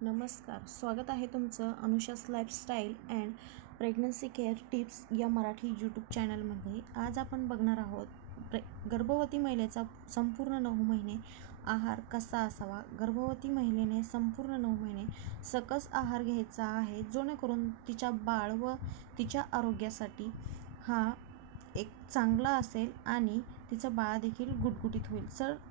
नमस्कार, स्वागत आहे तुमचं Anusha's lifestyle and pregnancy care tips या मराठी यूट्यूब चॅनलमध्ये. आज आपण बघणार आहोत गर्भवती महिलेचा संपूर्ण 9 महिने आहार कसा असावा. गर्भवती महिलेने संपूर्ण 9 महिने सकस आहार घ्यायचा आहे, जेणेकरून तिच्या बाळ व तिच्या आरोग्यासाठी हा एक चांगला असेल आणि तिचं बाळ देखील गुटगुटीत होईल.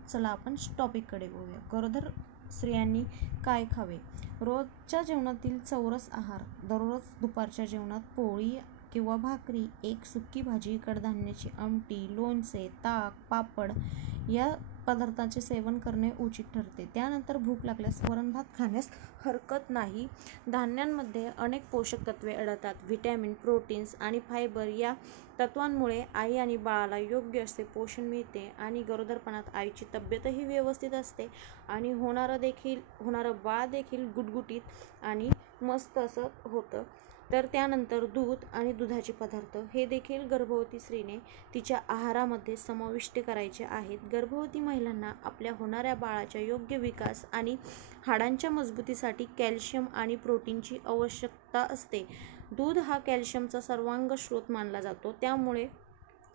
चला आपण टॉपिककडे बघूया. गरोदर स्त्रियांनी काय खावे. रोजच्या जेवणातील चौरस आहार. दररोज दुपारच्या जेवणात पोळी किंवा भाकरी, एक सुकी भाजी, कडधान्याची आमटी, लोणचे, ताक, पापड या पदार्थांचे सेवन करणे उचित ठरते. त्यानंतर भूक लागल्यास वरण भात खाण्यास हरकत नाही. धान्यांमध्ये अनेक पोषक तत्वे आढळतात. व्हिटॅमिन, प्रोटीन्स आणि फायबर या तत्वांमुळे आई आणि बाळाला योग्य असे पोषण मिळते आणि गरोदरपणात आईची तब्येतही व्यवस्थित असते आणि होणारं बाळ देखील गुटगुटीत आणि मस्त असं होतं. तर त्यानंतर दूध आणि दुधाचे पदार्थ हे देखील गर्भवती स्त्रीने तिच्या आहारामध्ये समाविष्ट करायचे आहेत. गर्भवती महिलांना आपल्या होणाऱ्या बाळाच्या योग्य विकास आणि हाडांच्या मजबूतीसाठी कॅल्शियम आणि प्रोटीनची आवश्यकता असते. दूध हा कॅल्शियमचा सर्वांग स्रोत मानला जातो. त्यामुळे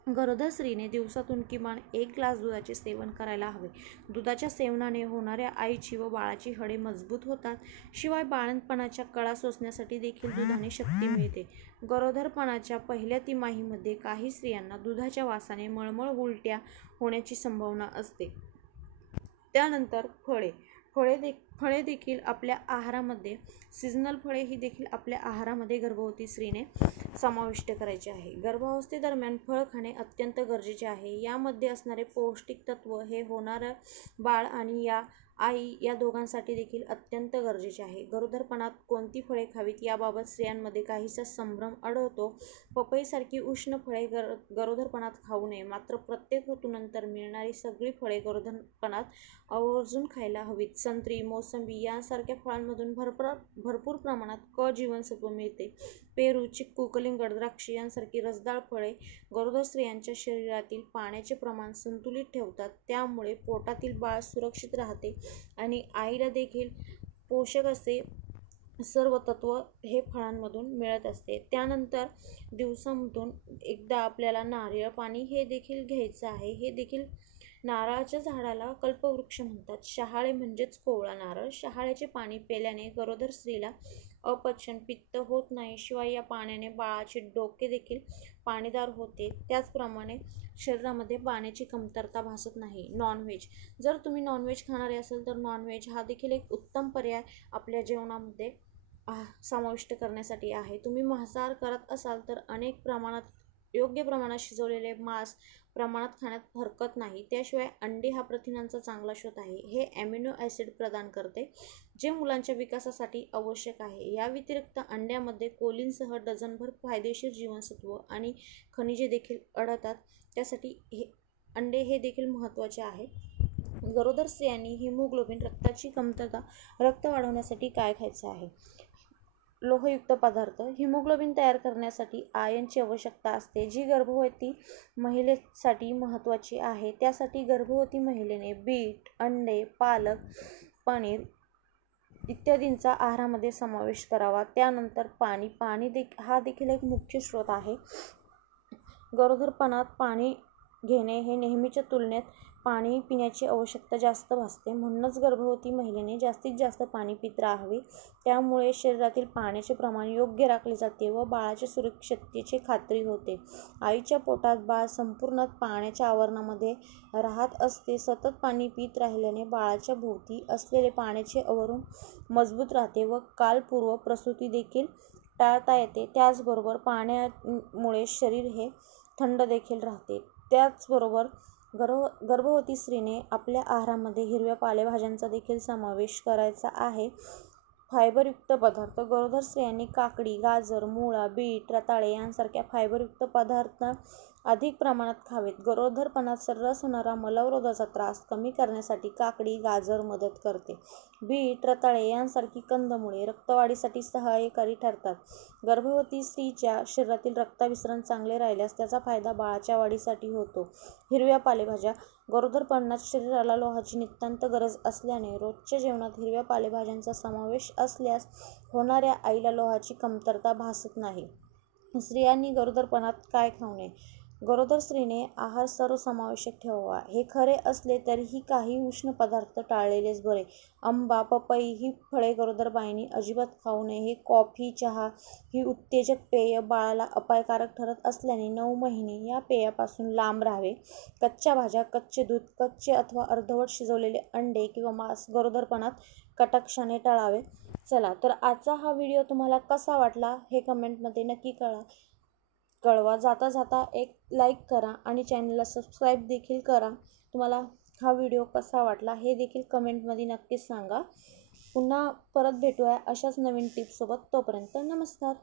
गरोदर स्त्रीने दिवसातून किमान 1 ग्लास दुधाचे सेवन करायला हवे. दुधाच्या सेवनाने होणाऱ्या आईची व बाळाची हाडे मजबूत होतात. शिवाय बाळंतपणाच्या कळा सोसण्यासाठी देखील दुधाने शक्ती मिळते. गरोदरपणाच्या पहिल्या तिमाहीमध्ये काही स्त्रियांना दुधाच्या वासाने मळमळ, उलट्या होण्याची संभावना असते. त्यानंतर फळे देखील आपल्या आहारामध्ये सीझनल फळे ही देखील आपल्या आहारामध्ये गर्भवती स्त्रीने समाविष्ट करायचे आहे. गर्भावस्थेदरम्यान फळ खाणे अत्यंत गरजेचे आहे. यामध्ये असणारे पौष्टिक तत्व हे होणारं बाळ आणि आई या दोघांसाठी देखील अत्यंत गरजेचे आहे. गरोदरपणात कोणती फळे खावीत याबाबत स्त्रियांमध्ये काहीसा संभ्रम आढळतो. पपईसारखी उष्ण फळे गरोदरपणात खाऊ नये. मात्र प्रत्येक ऋतूनंतर मिळणारी सगळी फळे गरोदरपणात आवर्जून खायला हवीत. संत्री, मोसंबी यांसारख्या फळांमधून भरपूर प्रमाणात क जीवनसत्व मिळते. पेरू, चिक्कू, कलिंगड, द्राक्ष यांसारखी रसदार फळे गरोदर स्त्रियांच्या शरीरातील पाण्याचे प्रमाण संतुलित ठेवतात. त्यामुळे पोटातील बाळ सुरक्षित राहते आणि आईला देखील पोषक असे सर्व तत्व हे फळांमधून मिळत असते. त्यानंतर दिवसामधून एकदा आपल्याला नारळ पाणी हे देखील घ्यायचं आहे. हे देखील नारळाच्या झाडाला कल्पवृक्ष म्हणतात. शहाळे म्हणजेच कोवळा नारळ. शहाळ्याचे पाणी प्यायल्याने गरोदर स्त्रीला अपचन, पित्त होत नाही. शिवाय या पाण्याने बाळाचे डोके देखील पाणीदार होते. त्याचप्रमाणे शरीरामध्ये पाण्याची कमतरता भासत नाही. नॉनव्हेज. जर तुम्ही नॉनव्हेज खाणारे असाल तर नॉनव्हेज हा देखील एक उत्तम पर्याय आपल्या जेवणामध्ये समाविष्ट करण्यासाठी आहे. तुम्ही मांसाहार करत असाल तर योग्य प्रमाणात शिजवलेले मांस प्रमाणात खाण्यात हरकत नाही. त्याशिवाय अंडी हा प्रथिनांचा चांगला स्रोत आहे. हे ॲमिनो ॲसिड प्रदान करते, जे मुलांच्या विकासासाठी आवश्यक आहे. या व्यतिरिक्त अंड्यामध्ये कोलिनसह डझनभर फायदेशीर जीवनसत्व आणि खनिजे देखील आढळतात. त्यासाठी अंडे हे देखील महत्त्वाचे आहे. गरोदर स्त्रियांनी हिमोग्लोबिन, रक्ताची कमतरता, रक्त वाढवण्यासाठी काय खायचे आहे. लोहयुक्त पदार्थ. हिमोग्लोबिन तयार करण्यासाठी आयर्नची आवश्यकता असते, जी गर्भवती महिलेसाठी महत्त्वाची आहे. त्यासाठी गर्भवती महिलेने बीट, अंडे, पालक, पनीर इत्यादींचा आहारामध्ये समावेश करावा. त्यानंतर पाणी हा देखील एक मुख्य स्रोत आहे. गरोदरपणात पाणी घेणे हे नेहमीच्या तुलनेत पाणी पिण्याची आवश्यकता जास्त भासते. म्हणूनच गर्भवती महिलेने जास्तीत जास्त पाणी पित राहावे. त्यामुळे शरीरातील पाण्याचे प्रमाण योग्य राखले जाते व बाळाच्या सुरक्षिततेची खात्री होते. आईच्या पोटात बाळ संपूर्ण पाण्याच्या आवरणामध्ये राहत असते. सतत पाणी पित राहिल्याने बाळाच्या भोवती असलेले पाण्याचे आवरण मजबूत राहते व कालपूर्व प्रसूती देखील टाळता येते. त्याचबरोबर पाण्यामुळे शरीर हे थंड देखील राहते. त्याचबरोबर गर्भवती स्त्रीने आपल्या आहारामध्ये हिरव्या पालेभाज्यांचा देखील समावेश करायचा आहे. फायबरयुक्त पदार्थ. गरोदर स्त्रियांनी काकडी, गाजर, मुळा, बीट, रताळे यांसारख्या फायबरयुक्त पदार्थ अधिक प्रमाणात खावेत. गरोदरपणात सर्रास होणारा मलवरोधाचा त्रास कमी करण्यासाठी काकडी, गाजर मदत करते. बीट, रताळे यांसारखी कंदमुळे रक्तवाढीसाठी सहाय्यकारी ठरतात. गर्भवती स्त्रीच्या शरीरातील रक्ताभिसरण चांगले राहिल्यास त्याचा फायदा बाळाच्या वाढीसाठी होतो. हिरव्या पालेभाज्या. गरोदरपणात शरीराला लोहाची नितांत गरज असल्याने रोजच्या जेवणात हिरव्या पालेभाज्यांचा समावेश असल्यास होणाऱ्या आईला लोहाची कमतरता भासत नाही. स्त्रियांनी गरोदरपणात काय खाऊ नये? गरोदर स्त्रीने आहार सर्वसमावेशक ठेवावा. हे खरे असले तरीही काही उष्ण पदार्थ टाळलेलेच बरे. आंबा, पपई ही फळे गरोदर बाईंनी अजिबात खाऊ नये. कॉफी, चहा ही उत्तेजक पेय बाळाला अपायकारक ठरत असल्याने 9 महिने या पेयापासून लांब राहावे. कच्च्या भाज्या, कच्चे दूध, कच्चे अथवा अर्धवट शिजवलेले अंडे किंवा मांस गरोदरपणात कटाक्षाने टाळावे. चला तर आजचा हा व्हिडिओ तुम्हाला कसा वाटला हे कमेंटमध्ये नक्की कळवा. जाता जाता एक लाईक करा आणि चॅनलला सबस्क्राईब देखील करा. तुम्हाला हा व्हिडिओ कसा वाटला हे देखील कमेंटमध्ये नक्कीच सांगा. पुन्हा परत भेटूया अशाच नवीन टिप्ससोबत. तोपर्यंत नमस्कार.